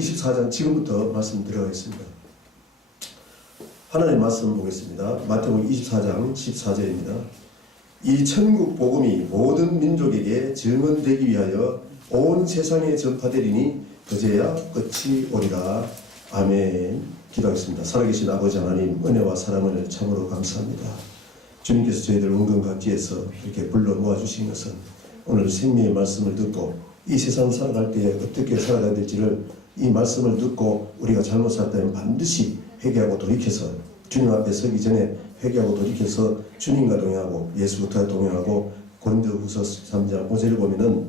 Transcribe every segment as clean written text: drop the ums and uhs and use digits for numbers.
24장 지금부터 말씀 들어가겠습니다. 하나님의 말씀 보겠습니다. 마태복음 24장 14절입니다. 이 천국 복음이 모든 민족에게 증언되기 위하여 온 세상에 전파되리니 그제야 끝이 오리라. 아멘. 기도하겠습니다. 살아계신 아버지 하나님, 은혜와 사랑을 참으로 감사합니다. 주님께서 저희들 은근각지에서 이렇게 불러 모아주신 것은 오늘 생명의 말씀을 듣고 이 세상 살아갈 때 어떻게 살아가야 될지를 이 말씀을 듣고 우리가 잘못 살았다면 반드시 회개하고 돌이켜서 주님 앞에 서기 전에 회개하고 돌이켜서 주님과 동행하고 예수부터 동행하고 고린도후서 13장 5절을 보면은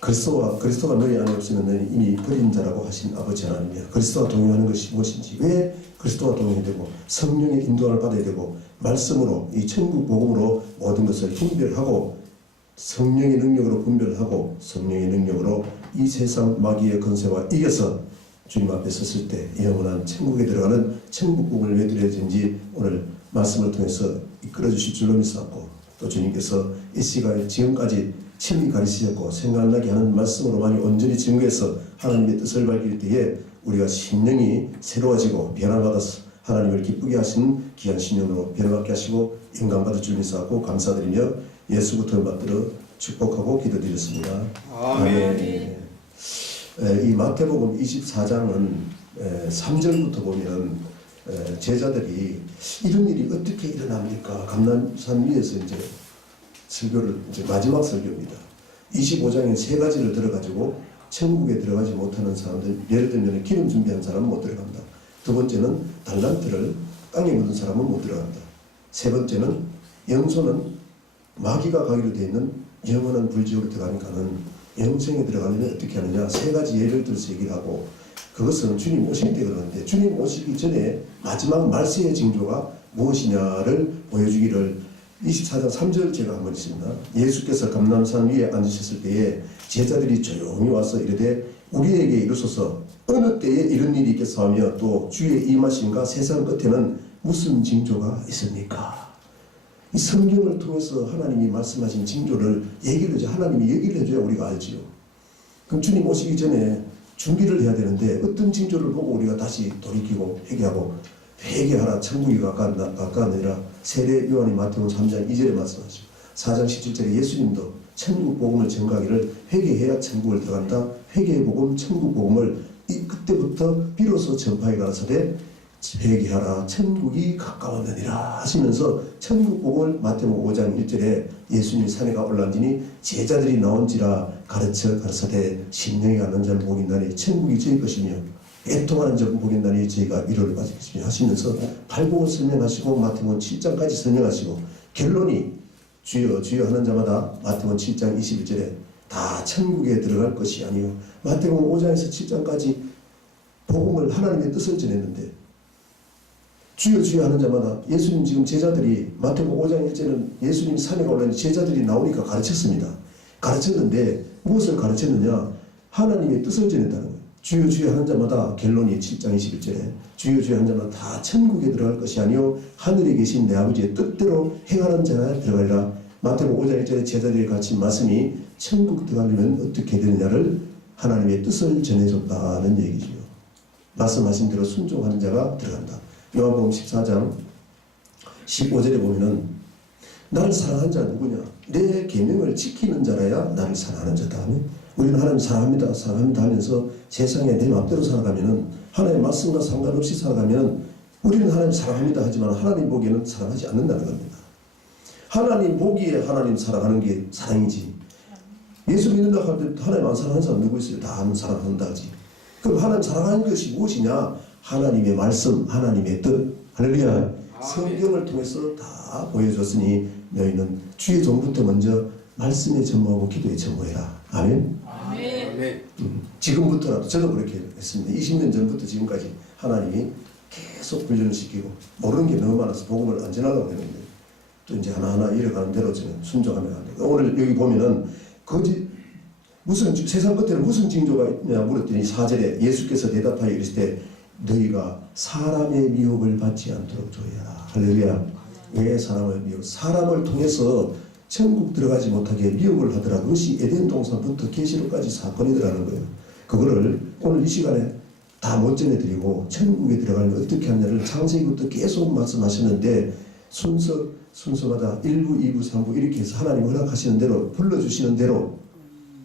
그리스도가 너희 안에 없으면 너희 이미 버린 자라고 하신 아버지 하나님이야. 그리스도와 동행하는 것이 무엇인지, 왜 그리스도와 동행해야 되고 성령의 인도를 받아야 되고 말씀으로 이 천국 복음으로 모든 것을 분별하고 성령의 능력으로 분별하고 성령의 능력으로 이 세상 마귀의 권세와 이겨서 주님 앞에 섰을 때 영원한 천국에 들어가는 천국복음을 왜 드려야 되는지 오늘 말씀을 통해서 이끌어 주실 줄로 믿사옵고, 또 주님께서 이 시간에 지금까지 친히 가르치셨고 생각나게 하는 말씀으로만이 온전히 증거해서 하나님의 뜻을 밝힐 때에 우리가 심령이 새로워지고 변화받아서 하나님을 기쁘게 하시는 귀한 신령으로 변화받게 하시고 인간받을 줄 믿사옵고 감사드리며 예수부터 받들어 축복하고 기도드렸습니다. 아멘. 이 마태복음 24장은 3절부터 보면 제자들이 이런 일이 어떻게 일어납니까? 감람산 위에서 이제 설교를 이제 마지막 설교입니다. 25장에 세 가지를 들어가지고 천국에 들어가지 못하는 사람들, 예를 들면 기름 준비한 사람은 못 들어간다. 두 번째는 달란트를 땅에 묻은 사람은 못 들어간다. 세 번째는 영소는 마귀가 가기로 되어 있는 영원한 불지옥에 들어가니까는 영생에 들어가려면 어떻게 하느냐, 세 가지 예를 들어서 얘기를 하고, 그것은 주님 오실 때 그러는데 주님 오시기 전에 마지막 말세의 징조가 무엇이냐를 보여주기를 24장 3절 제가 한번 있습니다. 예수께서 감람산 위에 앉으셨을 때에 제자들이 조용히 와서 이르되 우리에게 이루소서 어느 때에 이런 일이 있겠어 하며 또 주의 임하심과 세상 끝에는 무슨 징조가 있습니까? 이 성경을 통해서 하나님이 말씀하신 징조를 얘기를 해줘야, 하나님이 얘기를 해줘야 우리가 알지요. 그럼 주님 오시기 전에 준비를 해야 되는데 어떤 징조를 보고 우리가 다시 돌이키고 회개하고, 회개하라 천국이 가까우니라. 세례 요한이 마태복음 3장 2절에 말씀하시죠. 4장 17절에 예수님도 천국 복음을 전가하기를 회개해야 천국을 들어간다. 회개의 복음, 천국 복음을 그때부터 비로소 전파해 가라사대 회개하라 천국이 가까웠느니라 하시면서 천국 복음을 마태복음 5장 1절에 예수님이 산에 올라앉으니 제자들이 나온지라 가르쳐가라사대 심령이 가는 자는 복이 있나니 천국이 저희 것이며 애통하는 자는 복이 있나니 저희가 위로를 받을 것이며 하시면서 발복을 설명하시고 마태복음 7장까지 설명하시고 결론이 주여 주여 하는 자마다 마태복음 7장 21절에 다 천국에 들어갈 것이 아니요, 마태복음 5장에서 7장까지 복음을 하나님의 뜻을 전했는데 주여 주여 하는 자마다, 예수님 지금 제자들이 마태복음 5장 1절은 예수님 산에 올라오니 제자들이 나오니까 가르쳤습니다. 가르쳤는데 무엇을 가르쳤느냐, 하나님의 뜻을 전했다는 거예요. 주여 주여 하는 자마다, 결론이 7장 21절에 주여 주여 하는 자마다 다 천국에 들어갈 것이 아니요 하늘에 계신 내 아버지의 뜻대로 행하는 자가 들어가리라. 마태복음 5장 1절에 제자들이 가르친 말씀이 천국 들어가려면 어떻게 되느냐를 하나님의 뜻을 전해줬다는 얘기지요. 말씀하신 대로 순종하는 자가 들어간다. 요한복음 14장 15절에 보면은 나를 사랑하는 자가 누구냐, 내 계명을 지키는 자라야 나를 사랑하는 자다 하며, 우리는 하나님 사랑합니다 사랑합니다 하면서 세상에 내 마음대로 살아가면은, 하나님의 말씀과 상관없이 살아가면 우리는 하나님 사랑합니다 하지만 하나님 보기에는 사랑하지 않는다는 겁니다. 하나님 보기에 하나님 사랑하는 게 사랑이지, 예수 믿는다 할 때 하나님 안 사랑하는 사람 누구 있어요? 다 사랑한다 하지. 그럼 하나님 사랑하는 것이 무엇이냐, 하나님의 말씀, 하나님의 뜻, 할렐루야. 성경을 통해서 다 보여줬으니 너희는 주의 종부터 먼저 말씀에 전무하고 기도에 전무해라. 아멘. 아멘. 지금부터라도, 저도 그렇게 했습니다. 20년 전부터 지금까지 하나님이 계속 훈련시키고 모르는 게 너무 많아서 복음을 안 전하려고 했는데 또 이제 하나하나 이어가는 대로 저는 순종하며 갑니다. 오늘 여기 보면은 무슨 세상 끝에는 무슨 징조가 있냐 물었더니 4절에 예수께서 대답하여 이르시되 너희가 사람의 미혹을 받지 않도록 조여라. 할렐루야. 왜 사람을 미혹? 사람을 통해서 천국 들어가지 못하게 미혹을 하더라. 그것이 에덴 동산부터 계시록까지 사건이더라는 거예요. 그거를 오늘 이 시간에 다 못 전해드리고 천국에 들어가려면 어떻게 하냐를 창세기부터 계속 말씀하셨는데 순서마다 1부, 2부, 3부 이렇게 해서 하나님 허락하시는 대로 불러주시는 대로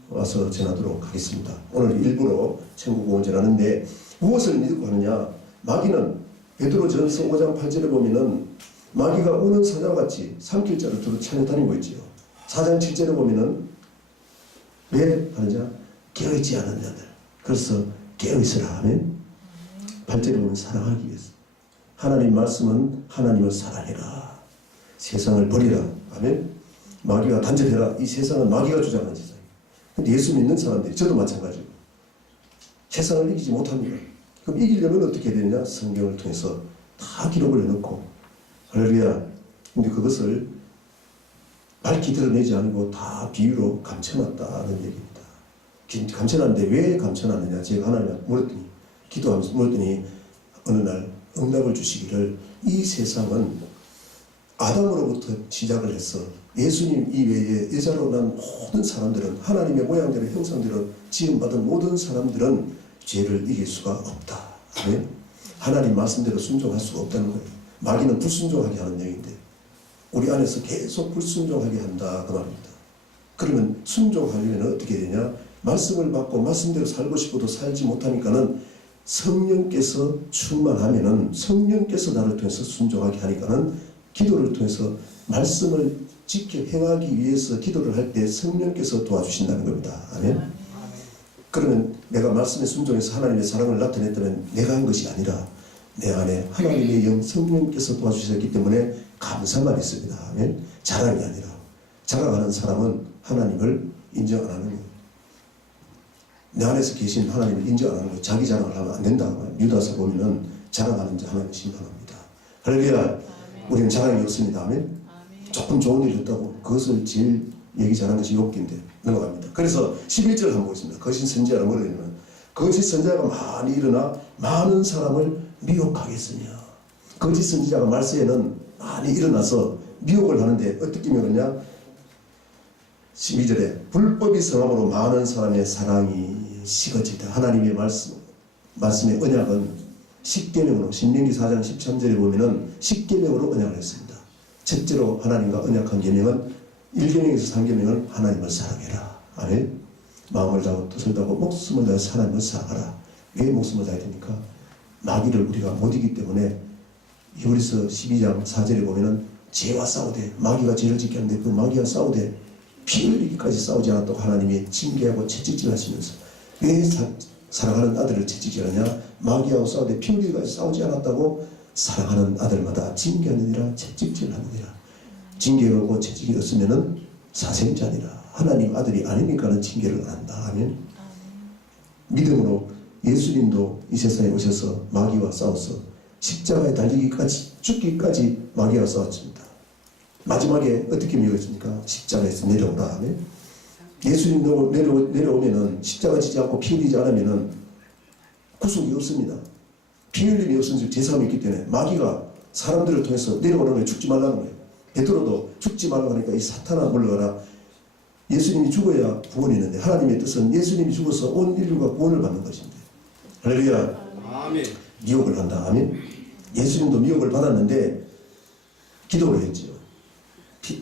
와서 전하도록 하겠습니다. 오늘 일부러 천국 오은 전하는데 무엇을 믿고 하느냐. 마귀는 베드로전서 5장 8절에 보면은 마귀가 우는 사자와 같이 삼킬자로 두루 찾아다니고 있지요. 4장 7절에 보면은 왜 하느냐. 깨어있지 않은 자들. 그래서 깨어있으라 하면 8절에 보면 사랑하기 위해서. 하나님 말씀은 하나님을 사랑해라. 세상을 버리라 하면 마귀가 단절해라. 이 세상은 마귀가 주장하는 세상이에요. 근데 예수 믿는 사람들이 저도 마찬가지고 세상을 이기지 못합니다. 그럼 이기려면 어떻게 해야 되느냐. 성경을 통해서 다 기록을 해놓고 할렐루야. 근데 그것을 밝히 드러내지 않고 다 비유로 감춰놨다는 얘기입니다. 감춰놨는데 왜 감춰놨느냐. 제가 하나님한테 물었더니 기도하면서 물었더니 어느 날 응답을 주시기를 이 세상은 아담으로부터 시작을 해서 예수님 이외에 여자로 난 모든 사람들은 하나님의 모양대로 형상대로 지음받은 모든 사람들은 죄를 이길 수가 없다. 아멘. 하나님 말씀대로 순종할 수가 없다는 거예요. 마귀는 불순종하게 하는 얘기인데 우리 안에서 계속 불순종하게 한다 그 말입니다. 그러면 순종하려면 어떻게 되냐. 말씀을 받고 말씀대로 살고 싶어도 살지 못하니까는 성령께서 충만하면은 성령께서 나를 통해서 순종하게 하니까는 기도를 통해서 말씀을 지켜 행하기 위해서 기도를 할 때 성령께서 도와주신다는 겁니다. 아멘. 그러면 내가 말씀에 순종해서 하나님의 사랑을 나타냈다면 내가 한 것이 아니라 내 안에 하나님의 영 성령께서 도와주셨기 때문에 감사만 있습니다. 아멘. 자랑이 아니라. 자랑하는 사람은 하나님을 인정 안 하는 거예요. 내 안에서 계신 하나님을 인정 안 하는 거예요. 자기 자랑을 하면 안 된다. 유다서 보면은 자랑하는 자 하나님 심판합니다. 할렐루야. 우리는 자랑이 없습니다. 아멘. 조금 좋은 일이 있다고 그것을 제일 얘기 잘하는 것이 욥기인데 넘어갑니다. 그래서 11절 한번 보겠습니다. 거짓 선지자라 뭐라 그러냐면 거짓 선지자가 많이 일어나 많은 사람을 미혹하겠으며. 거짓 선지자가 말세에는 많이 일어나서 미혹을 하는데 어떻게 미혹하냐. 12절에 불법이 성함으로 많은 사람의 사랑이 식어지다. 하나님의 말씀의 언약은 십계명으로 신명기 4장 13절에 보면은 십계명으로 언약을 했습니다. 첫째로 하나님과 언약한 계명은 1계명에서 3계명은 하나님을 사랑해라. 아멘. 마음을 다하고 뜻을 다하고 목숨을 다해서 하나님을 사랑하라. 왜 목숨을 다해야 됩니까? 마귀를 우리가 못 이기기 때문에 히브리서 12장 4절에 보면은 죄와 싸우되 마귀가 죄를 짓게 하는데 그 마귀와 싸우되 피 흘리기까지 싸우지 않았다고 하나님이 징계하고 채찍질 하시면서 왜 사랑하는 아들을 채찍질하냐. 마귀하고 싸우되 피 흘리기까지 싸우지 않았다고 사랑하는 아들마다 징계하느니라 채찍질하느니라. 징계하고 채찍이 없으면은 사생자니라. 하나님 아들이 아니니까는 징계를 안 한다 하면 믿음으로 예수님도 이 세상에 오셔서 마귀와 싸워서 십자가에 달리기까지 죽기까지 마귀와 싸웠습니다. 마지막에 어떻게 미워졌습니까? 십자가에서 내려오라 하면 예수님 내려오면은 십자가 지지 않고 피 흘리지 않으면은 구속이 없습니다. 피 흘림이 없으면 제사함이 있기 때문에 마귀가 사람들을 통해서 내려오는 거예요. 죽지 말라는 거예요. 베드로도 죽지 말라고 하니까 이 사탄아 물러가라. 예수님이 죽어야 구원이 있는데 하나님의 뜻은 예수님이 죽어서 온 인류가 구원을 받는 것입니다. 할렐루야. 아멘. 미혹을 한다. 아멘. 예수님도 미혹을 받았는데 기도를 했지요.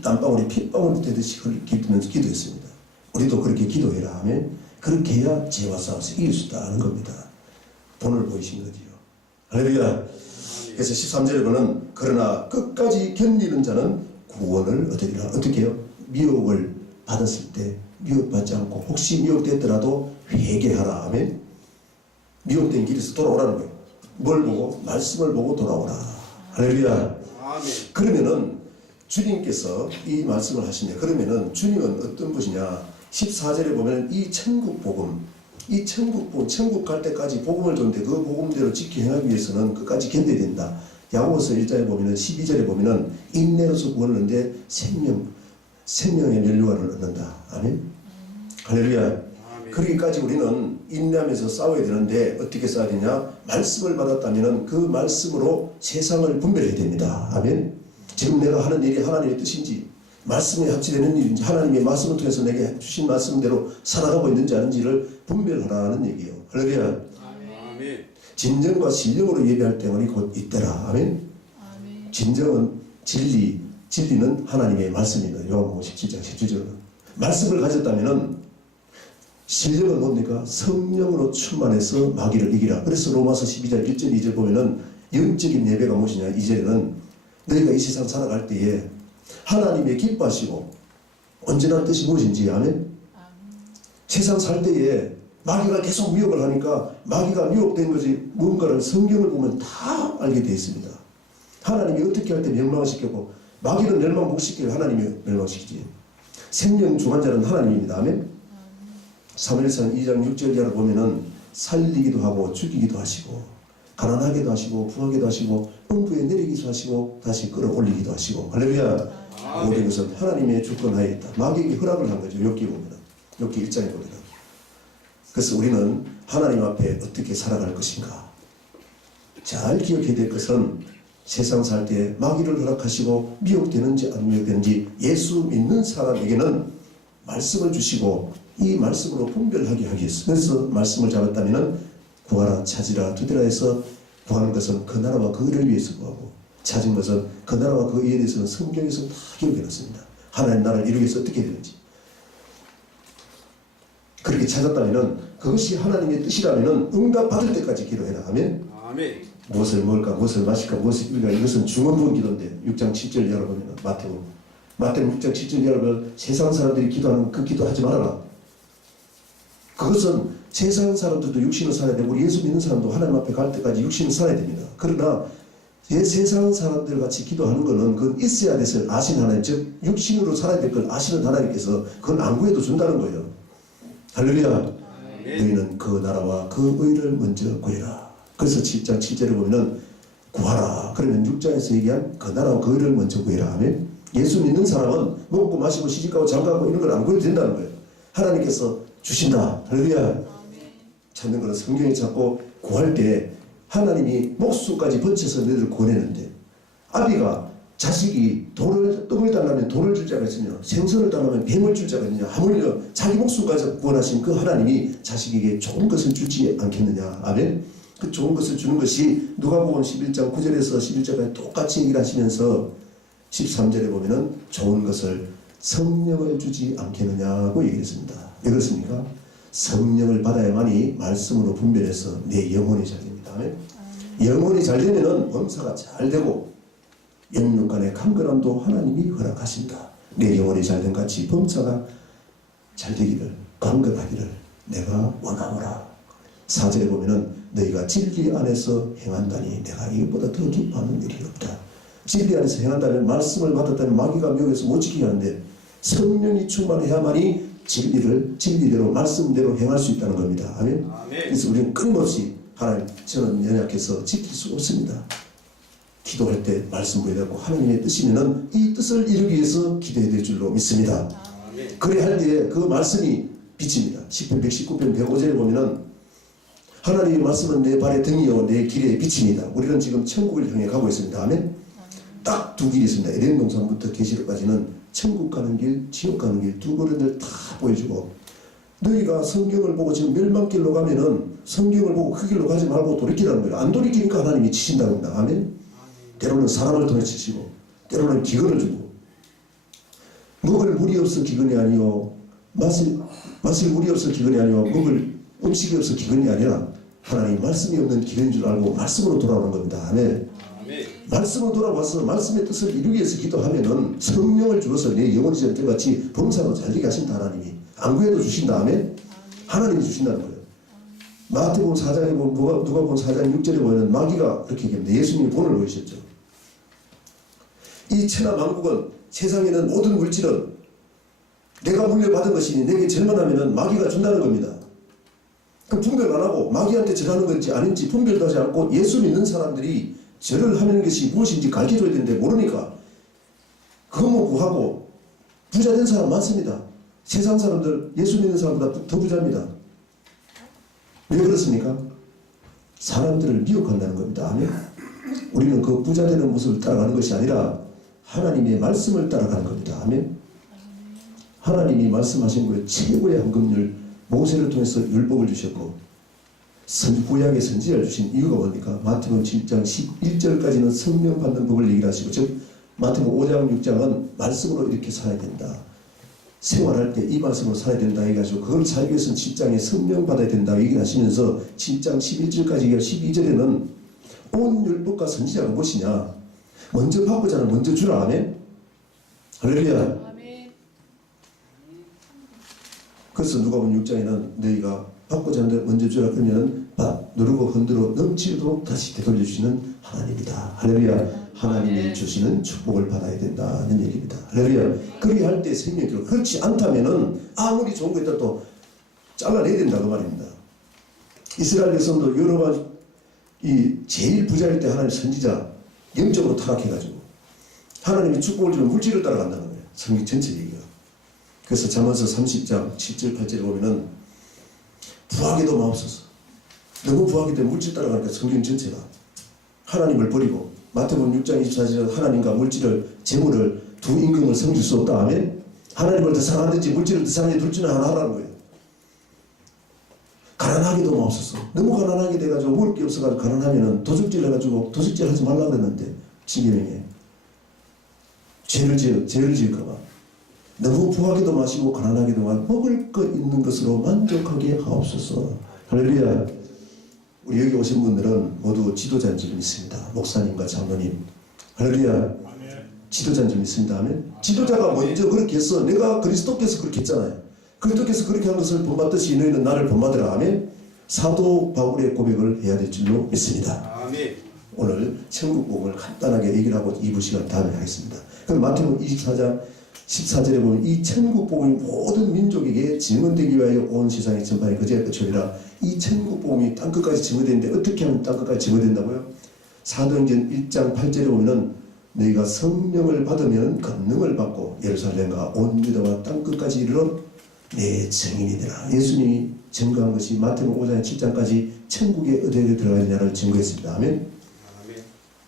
땀방울이 핏방울이 되듯이 기도면서 기도했습니다. 우리도 그렇게 기도해라 하면 그렇게 해야 죄와 싸워서 이길 수 있다는 겁니다. 본을 보이신 거지요. 할렐루야. 그래서 13절에 보면 그러나 끝까지 견디는 자는 구원을 얻으리라. 어떻게 해요? 미혹을 받았을 때 미혹받지 않고 혹시 미혹됐더라도 회개하라 하면 미혹된 길에서 돌아오라는 거예요. 뭘 보고? 말씀을 보고 돌아오라. 할렐루야. 그러면은 주님께서 이 말씀을 하시네. 그러면은 주님은 어떤 분이냐? 14절에 보면 이 천국 복음, 이 천국 복음, 천국 갈 때까지 복음을 줬는데 그 복음대로 지켜 행하기 위해서는 끝까지 견뎌야 된다. 야고보서 1장에 보면은 12절에 보면은 인내로서 구원을 얻는데 생명의 면류관을 얻는다. 아멘. 할렐루야. 그러기까지 우리는 인내하면서 싸워야 되는데 어떻게 싸워야 되냐? 말씀을 받았다면 그 말씀으로 세상을 분별해야 됩니다. 아멘. 지금 내가 하는 일이 하나님의 뜻인지 말씀에 합치되는 일인지 하나님의 말씀을 통해서 내게 주신 말씀대로 살아가고 있는지 아닌지를 분별하라는 얘기예요. 할렐루야. 아멘. 진정과 신령으로 예배할 때가 곧 이때라. 아멘. 아멘. 진정은 진리는 하나님의 말씀입니다. 요한복음 17장 17절은 말씀을 가졌다면은 신령은 뭡니까? 성령으로 충만해서 마귀를 이기라. 그래서 로마서 12장 1절 2절 보면은 영적인 예배가 무엇이냐? 2절에는 너희가 이 세상 살아갈 때에 하나님의 기뻐하시고 언제나 뜻이 무엇인지. 아멘. 세상 살 때에 마귀가 계속 미혹을 하니까 마귀가 미혹된 것이 뭔가를 성경을 보면 다 알게 되어 있습니다. 하나님이 어떻게 할 때 멸망을 시켰고 마귀는 멸망 못 시키고 하나님이 멸망시키지. 생명 주관자는 하나님입니다. 아멘. 사무엘상 2장 6절 이하를 보면은 살리기도 하고 죽이기도 하시고 가난하게도 하시고 부하게도 하시고 음부에 내리기도 하시고 다시 끌어올리기도 하시고 할렐루야. 모든 것은 하나님의 주권하에 있다. 마귀에게 허락을 한 거죠. 욥기 보면 욥기 1장에 보면. 그래서 우리는 하나님 앞에 어떻게 살아갈 것인가 잘 기억해야 될 것은 세상 살 때 마귀를 허락하시고 미혹되는지 안 미혹되는지 예수 믿는 사람에게는 말씀을 주시고 이 말씀으로 분별하게 하기 위해서 그래서 말씀을 잡았다면 구하라 찾으라 두드라 해서 구하는 것은 그 나라와 그 의를 위해서 구하고 찾은 것은 그 나라와 그 의에 대해서는 성경에서 다 기록해놨습니다. 하나님 나라를 이루기 위해서 어떻게 되는지 그렇게 찾았다면 그것이 하나님의 뜻이라면 응답받을 때까지 기도해라. 아멘. 아멘. 무엇을 먹을까 무엇을 마실까 무엇을 입을까 이것은 중원부원 기도인데 6장 7절 열어보면 마태복음 6장 7절 열어보면 세상 사람들이 기도하는 그 기도하지 말아라. 그것은 세상 사람들도 육신을 살아야 되고 우리 예수 믿는 사람도 하나님 앞에 갈 때까지 육신을 살아야 됩니다. 그러나 세상 사람들 같이 기도하는 것은 그건 있어야 됐을 아신 하나님 즉 육신으로 살아야 될 걸 아시는 하나님께서 그건 안 구해도 준다는 거예요. 할렐루야. 너희는 그 나라와 그 의를 먼저 구해라. 그래서 7장 7절에 보면은 구하라. 그러면 6장에서 얘기한 그 나라와 그 의를 먼저 구해라 하면 예수 믿는 사람은 먹고 마시고 시집가고 장가가고 이런 걸 안 구해도 된다는 거예요. 하나님께서 주신다. 할렐루야. 찾는 것은 성경에 찾고 구할 때 하나님이 목숨까지 번쳐서 너희를 구원했는데 아비가 자식이 떡을 달라면 돌을 줄 자가 있으며 생선을 달라면 뱀을 줄 자가 있느냐 하물며 자기 목숨까지 구원하신 그 하나님이 자식에게 좋은 것을 주지 않겠느냐. 아멘. 그 좋은 것을 주는 것이 누가복음 11장 9절에서 11절까지 똑같이 얘기를 하시면서 13절에 보면은 좋은 것을 성령을 주지 않겠느냐고 얘기했습니다. 왜 그렇습니까? 성령을 받아야만이 말씀으로 분별해서 내 영혼이 잘 됩니다. 아멘. 영혼이 잘 되면은 범사가 잘 되고 영육간의 강건함도 하나님이 허락하신다. 내 영혼이 잘된 같이 범사가 잘 되기를 강건하기를 내가 원하노라. 4절에 보면은 너희가 진리 안에서 행한다니 내가 이것보다 더 기뻐하는 일이 없다. 진리 안에서 행한다면 말씀을 받았다면 마귀가 미혹해서 못 지키게 하는데 성령이 충만해야만이 진리대로 말씀대로 행할 수 있다는 겁니다. 아멘. 그래서 우리는 끊임없이 하나님 저는 연약해서 지킬 수 없습니다. 기도할 때 말씀 보여갖고 하나님의 뜻이면은 이 뜻을 이루기 위해서 기도해야 될 줄로 믿습니다. 그래 할 때에 그 말씀이 빛입니다. 시편 119편 105절에 보면은 하나님의 말씀은 내 발의 등이요 내 길의 빛입니다. 우리는 지금 천국을 향해 가고 있습니다. 아멘. 딱 두 길이 있습니다. 에덴 동산부터 계시록까지는 천국 가는 길, 지옥 가는 길 두 걸음을 다 보여주고 너희가 성경을 보고 지금 멸망길로 가면은 성경을 보고 그 길로 가지 말고 돌이키라는 거예요. 안 돌이키니까 하나님이 치신다는 겁니다. 아멘. 때로는 사람을 통해 치시고 때로는 기근을 주고 먹을 물이 없어 기근이 아니요 마실 물이 없어 기근이 아니요 먹을 음식이 없어 기근이 아니라 하나님 말씀이 없는 기근인 줄 알고 말씀으로 돌아오는 겁니다. 아멘. 말씀으로 돌아와서 말씀의 뜻을 이루기 위해서 기도하면은 성령을 주어서 내 영혼이 될 때같이 범사로 잘되게 하신다. 하나님이 안 구해도 주신다. 아멘. 하나님이 주신다는 거예요. 마태복음 4장에 보면 누가복음 4장 6절에 보면 마귀가 그렇게 얘기합니다. 예수님이 본을 보이셨죠. 이 천하 만국은 세상에는 모든 물질은 내가 물려받은 것이니 내게 절만 하면은 마귀가 준다는 겁니다. 그 분별 안 하고 마귀한테 절하는 건지 아닌지 분별도 하지 않고 예수 믿는 사람들이 절을 하는 것이 무엇인지 가르쳐줘야 되는데 모르니까 그것만 구하고 부자 된 사람 많습니다. 세상 사람들 예수 믿는 사람보다 더 부자입니다. 왜 그렇습니까? 사람들을 미혹한다는 겁니다. 아멘. 우리는 그 부자 되는 모습을 따라가는 것이 아니라 하나님의 말씀을 따라가는 겁니다. 아멘. 하나님이 말씀하신 거에 최고의 헌금률 모세를 통해서 율법을 주셨고 구약의 선지자를 주신 이유가 뭡니까? 마태복음 7장 11절까지는 성령 받는 법을 얘기를 하시고, 즉 마태복음 5장 6장은 말씀으로 이렇게 살아야 된다, 생활할 때 이 말씀으로 살아야 된다 해가지고 그걸 살기 위해서는 7장에 성령 받아야 된다 얘기를 하시면서 7장 11절까지 12절에는 온 율법과 선지자가 무엇이냐, 먼저 받고자 하는 먼저 주라. 아멘. 할렐루야. 그래서 누가복음 6장에는 너희가 받고자 하는데 먼저 주라 그러면 누르고 흔들어 넘치도록 다시 되돌려주시는 하나님이다. 할렐루야. 하나님이 주시는 축복을 받아야 된다는 얘기입니다. 할렐루야. 그렇게 할 때 생명이 들어. 그렇지 않다면은 아무리 좋은 거 있다 또 잘라내야 된다 그 말입니다. 이스라엘 백성도 여러 번 이 제일 부자일 때 하나님 선지자 영적으로 타락해가지고 하나님이 축복을 주는 물질을 따라간다는 거예요. 성경 전체 얘기가. 그래서 잠언서 30장 7절 8절에 보면은 부하게도 마옵소서. 너무 부하게 되면 물질 따라가니까 성경 전체가 하나님을 버리고, 마태복음 6장 24절에 하나님과 물질을, 재물을 두 임금을 섬길 수 없다. 아멘. 하나님을 더 사랑하든지 물질을 더 사랑해 둘 줄은 하나 하라는 거예요. 가난하게도 마옵소서. 너무 가난하게 돼가지고 먹을 게 없어가지고 가난하면은 도적질 해가지고 도적질 하지 말라 그랬는데 진계명에 죄를 지을까봐 너무 부하게도 마시고 가난하게도 마시고 먹을 것 있는 것으로 만족하게 하옵소서. 할렐루야. 우리 여기 오신 분들은 모두 지도자인 줄 믿습니다. 목사님과 장로님. 할렐루야. 지도자인 줄 믿습니다. 아멘. 지도자가 먼저 그렇게 했어. 내가 그리스도께서 그렇게 했잖아요. 그리스도께서 그렇게 한 것을 본받듯이 너희는 나를 본받으라. 아멘. 사도 바울의 고백을 해야 될 줄로 믿습니다. 아멘. 오늘 천국복음을 간단하게 얘기를 하고 2부 시간 다음에 하겠습니다. 그럼 마태복음 24장 14절에 보면 이 천국복음이 모든 민족에게 증언되기 위하여 온 세상에 전파해 그제야 끝이라. 이 천국복음이 땅끝까지 증언되는데 어떻게 하면 땅끝까지 증언된다고요? 사도행전 1장 8절에 보면은 너희가 성령을 받으면 권능을 받고 예루살렘과 온 유다와 땅끝까지 이르러 내 증인이 되라. 예수님이 증거한 것이 마태복음 5장 7장까지 천국에 어디에 들어가느냐를 증거했습니다. 아멘.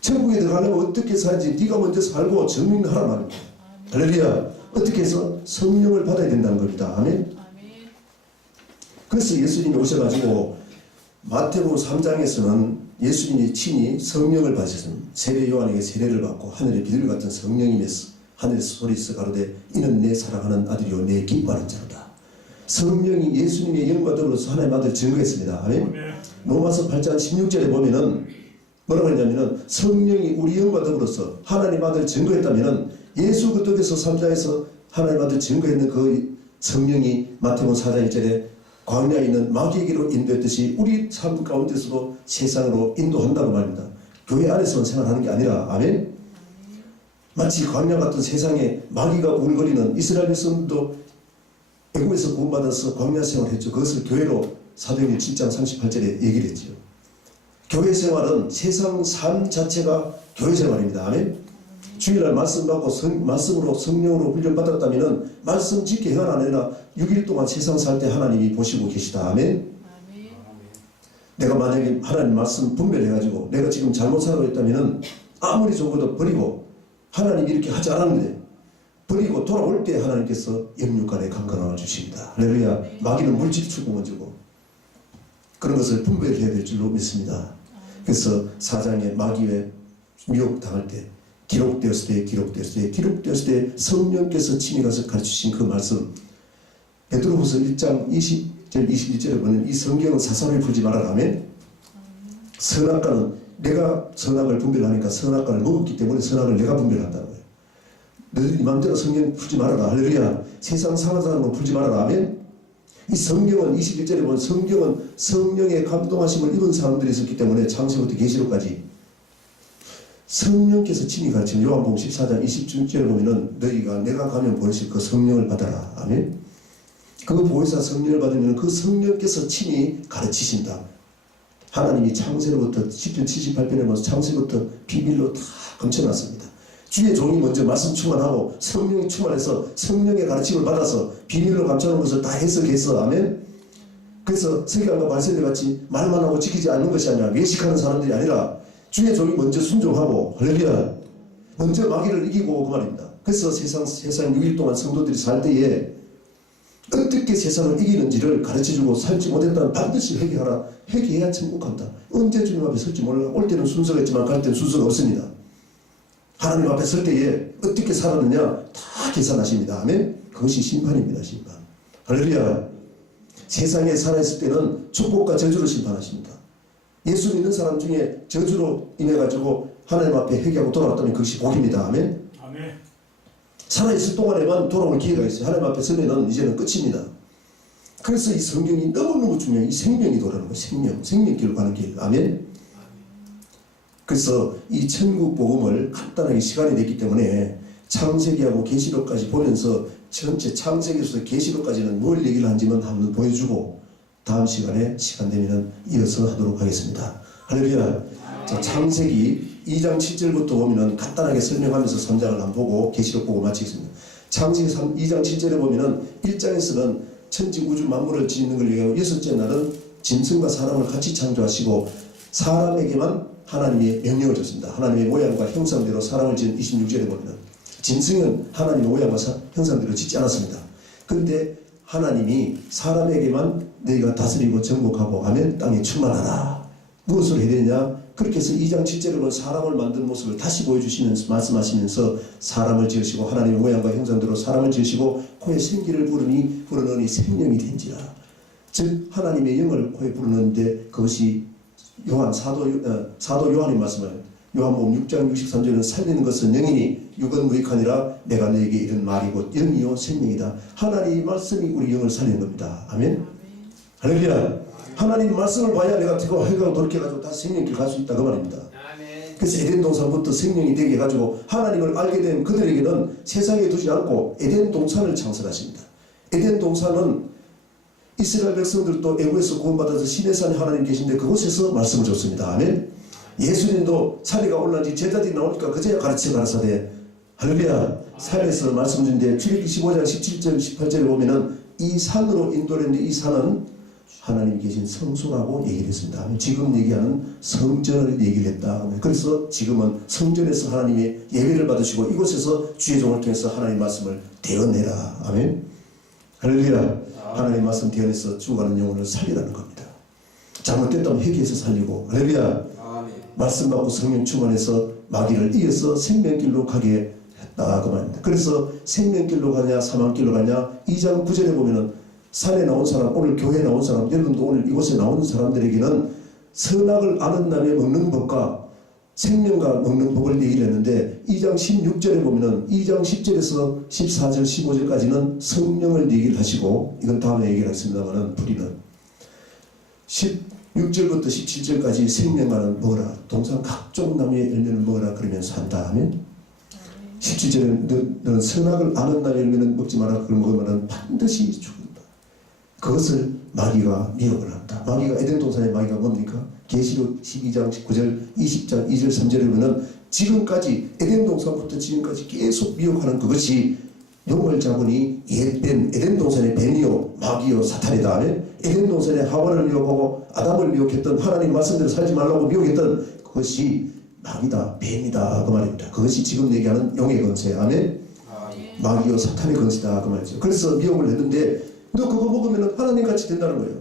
천국에 들어가려면 어떻게 살지? 네가 먼저 살고 증명하라 말입니다. 할렐루야. 어떻게 해서? 성령을 받아야 된다는 겁니다. 아멘. 그래서 예수님이 오셔가지고 마태복음 3장에서는 예수님이 친히 성령을 받으셨습니다. 세례 요한에게 세례를 받고 하늘의 비둘기 같은 성령이면서 하늘에서 소리쳐 가로되 이는 내 사랑하는 아들이요 내 기뻐하는 자로다. 성령이 예수님의 영과 더불어서 하나님 아들 증거했습니다. 아멘. 로마서 8장 16절에 보면은 뭐라고 했냐면은 성령이 우리 영과 더불어서 하나님 아들 증거했다면은 예수 그쪽에서 3장에서 하나님 아들 증거했는 그 성령이 마태복음 4장 1절에 광야에 있는 마귀에게로 인도했듯이 우리 삶 가운데서도 세상으로 인도한다고 말입니다. 교회 안에서만 생활하는 게 아니라. 아멘. 마치 광야 같은 세상에 마귀가 우글거리는 이스라엘 백성도 애굽에서 구원받아서 광야 생활을 했죠. 그것을 교회로 사도행전 7장 38절에 얘기를 했죠. 교회 생활은 세상 삶 자체가 교회 생활입니다. 아멘. 주일날 말씀 받고 말씀으로 성령으로 훈련 받았다면은 말씀 지켜 행한 아니라 6일 동안 세상 살 때 하나님이 보시고 계시다. 아멘. 내가 만약에 하나님 말씀 분별해가지고 내가 지금 잘못 살고 있다면은 아무리 좋은 것도 버리고 하나님이 이렇게 하지 않았는데 버리고 돌아올 때 하나님께서 영육간에 강건함을 주십니다. 할렐루야. 마귀는 물질 축복을 주고 그런 것을 분별해야 될 줄로 믿습니다. 그래서 4장에 마귀의 미혹당할 때 기록되었을 때 성령께서 친히 가서 가르치신 그 말씀 베드로후서 1장 20절 21절에 보면 이 성경은 사사로이 풀지 말아라. 아멘. 선악과는 내가 선악을 분별하니까 선악과를 먹었기 때문에 선악을 내가 분별한다는 거예요. 너희들이 마음대로 성경 풀지 말아라. 할렐루야. 세상 상하사람으로 풀지 말아라. 아멘. 이 성경은 21절에 보면 성경은 성령의 감동하심을 입은 사람들이 있었기 때문에 창세부터 계시록까지 성령께서 친히 가르치는 요한복음 14장 27절에 보면은 너희가 내가 가면 보내실 그 성령을 받아라. 아멘. 그 보혜사 성령을 받으면 그 성령께서 친히 가르치신다. 하나님이 창세로부터 시편 78편에 보면 창세부터 비밀로 다 감춰놨습니다. 주의 종이 먼저 말씀 충만하고 성령이 충만해서 성령의 가르침을 받아서 비밀로 감춰놓은 것을 다 해석해서. 아멘. 그래서 서기관과 바리새인들 같이 말만 하고 지키지 않는 것이 아니라 외식하는 사람들이 아니라 주의 종이 먼저 순종하고 할렐루야 먼저 마귀를 이기고 그 말입니다. 그래서 세상 6일 동안 성도들이 살 때에 어떻게 세상을 이기는지를 가르쳐주고 살지 못했다면 반드시 회개하라. 회개해야 천국 간다. 언제 주님 앞에 설지 몰라. 올 때는 순서가 있지만 갈 때는 순서가 없습니다. 하나님 앞에 설 때에 어떻게 살았느냐 다 계산하십니다. 아멘. 그것이 심판입니다. 심판. 할렐루야. 세상에 살아있을 때는 축복과 저주로 심판하십니다. 예수 믿는 사람 중에 저주로 인해가지고 하나님 앞에 회개하고 돌아왔다면 그것이 복입니다. 아멘. 아멘. 살아있을 동안에만 돌아올 기회가 있어요. 하나님 앞에 서면은 이제는 끝입니다. 그래서 이 성경이 너무너무 중요해요. 이 생명이 돌아오는 거예요. 생명길로 가는 길. 아멘. 그래서 이 천국 복음을 간단하게 시간이 됐기 때문에 창세기하고 계시록까지 보면서 전체 창세기에서 계시록까지는 뭘 얘기를 한지만 한번 보여주고 다음 시간에 시간 되면 이어서 하도록 하겠습니다. 할렐루야. 자, 창세기 2장 7절부터 보면은 간단하게 설명하면서 3장을 한번 보고 계시록 보고 마치겠습니다. 창세기 2장 7절에 보면은 1장에서는 천지 우주 만물을 짓는 걸 얘기하고 여섯째 날은 짐승과 사람을 같이 창조하시고 사람에게만 하나님이 명령을 줬습니다. 하나님의 모양과 형상대로 사람을 지은 26절에 보면은 짐승은 하나님의 모양과 형상대로 짓지 않았습니다. 그런데 하나님이 사람에게만 너희가 다스리고 정복하고 하면 땅에 충만하라. 무엇을 해야 되냐? 그렇게 해서 2장 7절에 보면 사람을 만든 모습을 다시 보여주시면서 말씀하시면서 사람을 지으시고 하나님의 모양과 형상대로 사람을 지으시고 코에 생기를 부르느니 생명이 된지라. 즉 하나님의 영을 코에 부르는데 그것이 사도 요한이 말씀하여 요한복음 6장 63절에는 살리는 것은 영이니 육은 무익하니라. 내가 너에게 이런 말이 곧 영이요 생명이다. 하나님의 말씀이 우리 영을 살리는 겁니다. 아멘. 할렐루야. 하나님 말씀을 봐야 내가 회개하고 돌이켜가지고 다시 생명길 갈 수 있다 그 말입니다. 그래서 에덴 동산부터 생명이 되게 해가지고 하나님을 알게 된 그들에게는 세상에 두지 않고 에덴 동산을 창설하십니다. 에덴 동산은 이스라엘 백성들도 애국에서 구원받아서 시내산에 하나님 계신데 그곳에서 말씀을 줬습니다. 아멘. 예수님도 산에가 올라지 제자들이 나오니까 그제야 가르쳐 가라사대. 할렐루야. 산에서 말씀 준데 출애굽기 15장 17절 18절에 보면은 이 산으로 인도했는데 이 산은 하나님이 계신 성소라고 얘기를 했습니다. 지금 얘기하는 성전을 얘기를 했다. 그래서 지금은 성전에서 하나님의 예배를 받으시고 이곳에서 주의 종을 통해서 하나님 말씀을 대언해라. 아멘. 할렐루야. 하나님 말씀 대언해서 죽어가는 영혼을 살리라는 겁니다. 잘못됐다면 회개해서 살리고. 할렐루야. 말씀 받고 성령 충만해서 마귀를 이어서 생명길로 가게 했다. 그 말입니다. 그래서 생명길로 가냐 사망길로 가냐 2장 9절에 보면은 산에 나온 사람, 오늘 교회에 나온 사람, 여러분도 오늘 이곳에 나오는 사람들에게는 선악을 아는 날에 먹는 법과 생명과 먹는 법을 얘기를 했는데 2장 16절에 보면은 2장 10절에서 14절 15절까지는 성령을 얘기를 하시고 이건 다음에 얘기를 했습니다만은 불의는 16절부터 17절까지 생명과는 먹어라. 동산 각종 나무의 열매를 먹어라. 그러면서 한다 하면 17절에는 너는 선악을 아는 날의 열매는 먹지 마라. 그런 거면 반드시 죽는다. 그것을 마귀가 미혹을 한다. 마귀가 에덴 동산의 마귀가 뭡니까? 계시록 12장 19절 20장 2절 3절에 보면 지금까지 에덴 동산부터 지금까지 계속 미혹하는 그것이 용을 잡으니 옛뱀 에덴 동산의 뱀이요 마귀요 사탄이다. 에덴 동산의 하와를 미혹하고 아담을 미혹했던 하나님 말씀대로 살지 말라고 미혹했던 그것이 마귀다 뱀이다 그 말입니다. 그것이 지금 얘기하는 용의 권세. 아멘. 마귀요 사탄의 권세다 그 말이죠. 그래서 미혹을 했는데 너 그거 먹으면 하나님같이 된다는 거예요.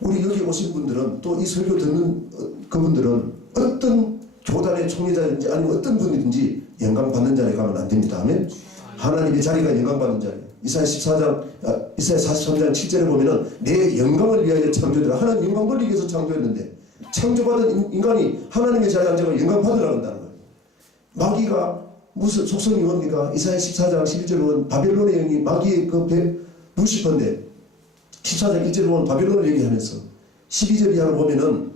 우리 여기 오신 분들은 또 이 설교 듣는 그분들은 어떤 교단의 총회자든지 아니면 어떤 분이든지 영광 받는 자리에 가면 안 됩니다. 아멘. 하나님의 자리가 영광 받는 자리. 이사야 43장 7절에 보면은 내 영광을 위하여 창조되라. 하나님 영광 돌리기 위해서 창조했는데 창조받은 인간이 하나님의 자리에 앉아서 영광 받으라고 한다는 거예요. 마귀가 무슨 속성이 뭡니까? 이사야 14장 11절에 보면 바벨론의 영이 마귀의 그 루시퍼인데 14장 1절에 보면 바벨론을 얘기하면서 12절 이하로 보면은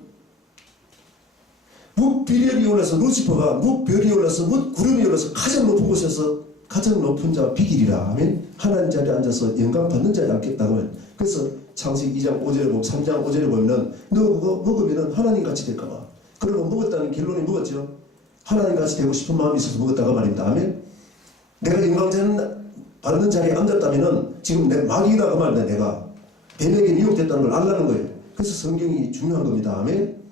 뭇비렬이 올라서 루시퍼가 뭇별이 올라서 뭇구름이 올라서 가장 높은 곳에서 가장 높은 자 비길이라 하면 하나님 자리에 앉아서 영광 받는 자리에 앉겠다고 하면 그래서 창세기 2장 5절에 보면 3장 5절에 보면은 너 그거 먹으면은 하나님같이 될까봐 그러고 먹었다는 결론이 먹었죠. 하나님같이 되고 싶은 마음이 있어서 먹었다가 말입니다. 아멘. 내가 영광 받는 자리에 앉았다면은 지금 내 마귀다 그 말이다. 내가 뱀에게 미혹됐다는 걸 알라는 거예요. 그래서 성경이 중요한 겁니다. 아멘.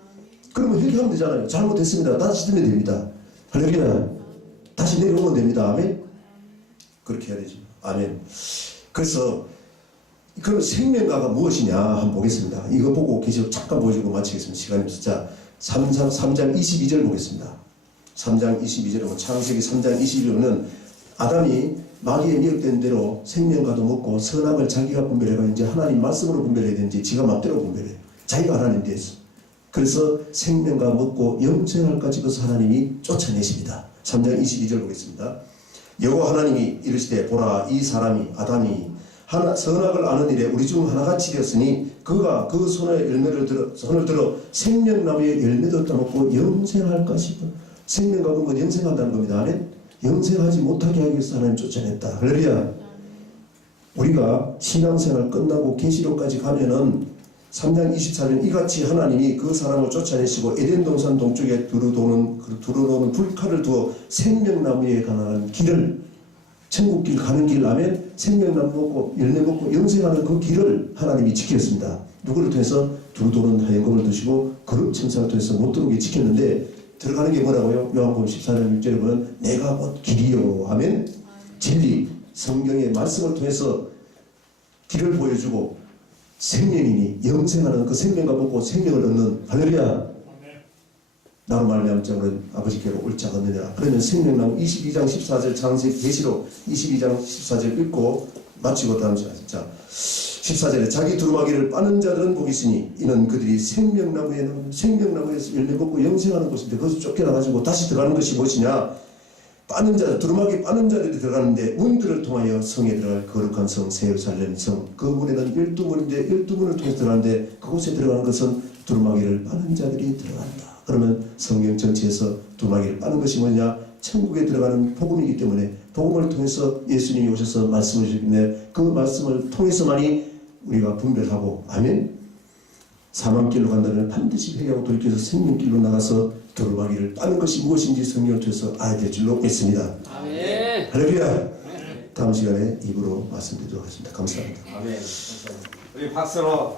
그러면 회개하면 되잖아요. 잘못했습니다. 다시 듣면 됩니다. 할렐루야. 다시 내려오면 됩니다. 아멘. 그렇게 해야 되죠. 아멘. 그래서 그 생명가가 무엇이냐 한번 보겠습니다. 이거 보고 계시록 잠깐 보여주고 마치겠습니다. 시간이 없어서. 자, 3장 22절 보겠습니다. 3장 22절은 창세기 3장 22절은 아담이 마귀에 미혹된 대로 생명과도 먹고 선악을 자기가 분별해가 이제 하나님 말씀으로 분별해야 되는지 지가 맘대로 분별해. 자기가 하나님 됐어. 그래서 생명과 먹고 영생할까 집어서 하나님이 쫓아내십니다. 3장 22절 보겠습니다. 여호와 하나님이 이르시되 보라 이 사람이 아담이 선악을 아는 일에 우리 중 하나같이 되었으니 그가 그 손을 들어 생명나무의 열매도 따먹고 영생할까 싶어. 생명과 먹으면 영생한다는 겁니다. 아멘? 영생하지 못하게 하기 위해서 하나님 쫓아냈다. 할렐루야. 우리가 신앙생활 끝나고 계시록까지 가면은 3장 24절 이같이 하나님이 그 사람을 쫓아내시고 에덴 동산 동쪽에 두루노는 불칼을 두어 생명나무에 가는 길을 천국길 가는 길 아멘 생명나무 먹고 열매 먹고 영생하는 그 길을 하나님이 지켰습니다. 누구를 통해서 두루도는 하얀검을 두시고 그룹 천사를 통해서 못 들어오게 지켰는데 들어가는 게 뭐라고요? 요한복음 14장 6절에 보면 내가 곧 길이요 아멘 진리 성경의 말씀을 통해서 길을 보여주고 생명이니 영생하는 그 생명과 먹고 생명을 얻는 할렐루야. 나로 말미암아 아버지께로 옳지 않느냐. 그러면 생명나무 22장 14절 창세기 계시록 22장 14절 읽고 마치고 다음 시간 자 14절에 자기 두루마기를 빠는 자들은 복이 있으니 이는 그들이 생명나무에서 열매 먹고 영생하는 곳인데 거기서 쫓겨나가지고 다시 들어가는 것이 무엇이냐. 빠는 자들 두루마기 빠는 자들이 들어가는데 문들을 통하여 성에 들어갈 거룩한 성 세루살렘 성 그 문에는 12문인데 12문을 통해서 들어가는데 그곳에 들어가는 것은 두루마기를 빠는 자들이 들어간다. 그러면 성경 전체에서 두루마기를 빠는 것이 뭐냐? 천국에 들어가는 복음이기 때문에 복음을 통해서 예수님이 오셔서 말씀을 주시는데 그 말씀을 통해서만이 우리가 분별하고 아멘. 사망길로 간다면 반드시 회개하고 돌이켜서 생명길로 나가서 두루마기를 빠는 것이 무엇인지 성경을 통해서 알아야 될 줄로 믿습니다. 아멘. 할렐루야. 다음 시간에 입으로 말씀드리도록 하겠습니다. 감사합니다. 아멘. 우리 박수로